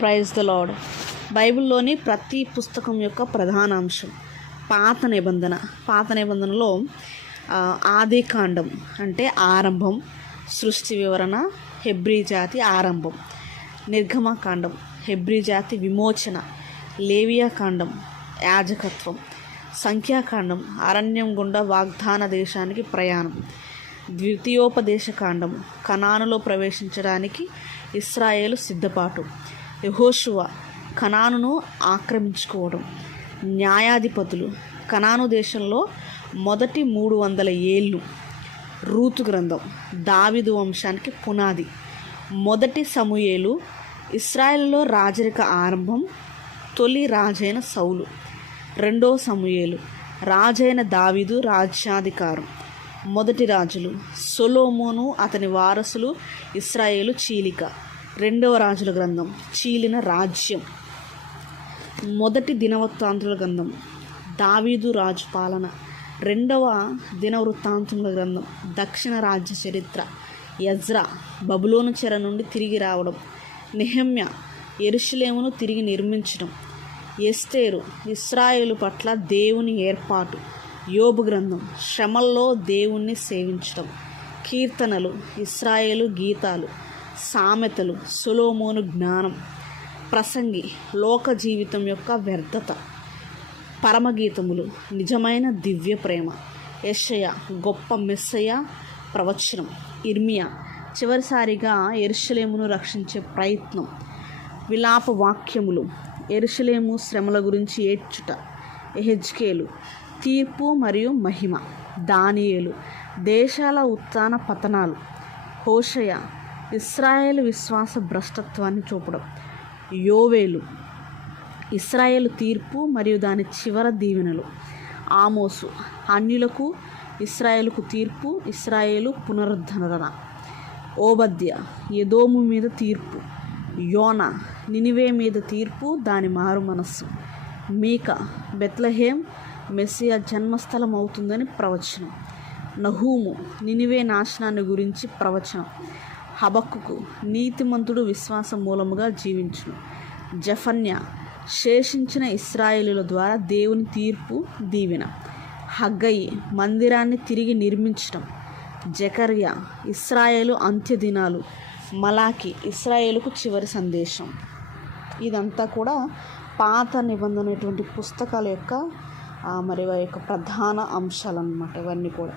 Praise the lord బైబిల్లోని ప్రతి పుస్తకం యొక్క ప్రధాన అంశం పాత నిబంధన. పాత నిబంధనలో ఆది కాండం అంటే ఆరంభం సృష్టి వివరణ హెబ్రీ జాతి ఆరంభం. నిర్గమకాండం హెబ్రీ జాతి విమోచన. లేవియా కాండం యాజకత్వం. సంఖ్యాకాండం అరణ్యం గుండా వాగ్దాన దేశానికి ప్రయాణం. ద్వితీయోపదేశ కాండం కణానులో ప్రవేశించడానికి ఇస్రాయేలు సిద్ధపాటు. యహోషువ కణానును ఆక్రమించుకోవడం. న్యాయాధిపతులు కణాను దేశంలో మొదటి మూడు వందల ఏళ్ళు. రూతు గ్రంథం దావిదు వంశానికి పునాది. మొదటి సమూయేలు ఇస్రాయెల్లో రాజరిక ఆరంభం తొలి రాజైన సౌలు. రెండో సమూయేలు రాజైన దావిదు రాజ్యాధికారం. మొదటి రాజులు సొలోమోను అతని వారసులు ఇస్రాయేలు చీలిక. రెండవ రాజుల గ్రంథం చీలిన రాజ్యం. మొదటి దినవృత్తాంతుల గ్రంథం దావీదు రాజు పాలన. రెండవ దినవృత్తాంతముల గ్రంథం దక్షిణ రాజ్య చరిత్ర. యజ్రా బబులోను చెర నుండి తిరిగి రావడం. నిహమ్య ఎరుషులేమును తిరిగి నిర్మించడం. ఎస్తేరు ఇస్రాయేలు పట్ల దేవుని ఏర్పాటు. యోబు గ్రంథం శ్రమల్లో దేవుణ్ణి సేవించడం. కీర్తనలు ఇస్రాయేలు గీతాలు. సామెతలు సులోమోను జ్ఞానం ప్రసంగి లోక జీవితం యొక్క వ్యర్థత పరమగీతములు నిజమైన దివ్య ప్రేమ యశయ గొప్ప మెస్సయ ప్రవచనం ఇర్మియా చివరిసారిగా ఎరుషలేమును రక్షించే ప్రయత్నం విలాప వాక్యములు ఎరుషలేము శ్రమల గురించి ఏడ్చుట ఎహెజ్కేలు తీర్పు మరియు మహిమ దానియేలు దేశాల ఉత్థాన పతనాలు హోషయ ఇస్రాయేల్ విశ్వాస భ్రష్టత్వాన్ని చూపడం. యోవేలు. ఇస్రాయేల్ తీర్పు మరియు దాని చివర దీవెనలు. ఆమోసు. అన్యులకు ఇస్రాయేల్కు తీర్పు ఇస్రాయేలు పునరుద్ధరణ ఓబద్య. యదోము మీద తీర్పు. యోన. నినివే మీద తీర్పు దాని మారు మనస్సు. మీక. బెత్లహేం మెస్సియా జన్మస్థలం అవుతుందని ప్రవచనం. నహూము. నినివే నాశనాన్ని గురించి ప్రవచనం. హబక్కుకు నీతిమంతుడు విశ్వాసం మూలముగా జీవించును. జఫన్య శేషించిన ఇస్రాయేలుల ద్వారా దేవుని తీర్పు దీవెన. హగ్గయి మందిరాన్ని తిరిగి నిర్మించడం జకర్య ఇస్రాయేలు అంత్యదినాలు. మలాకి ఇస్రాయేలుకు చివరి సందేశం. ఇదంతా కూడా పాత నిబంధనటువంటి పుస్తకాల యొక్క మరి వారి యొక్క ప్రధాన అంశాలు అన్నమాట ఇవన్నీ కూడా.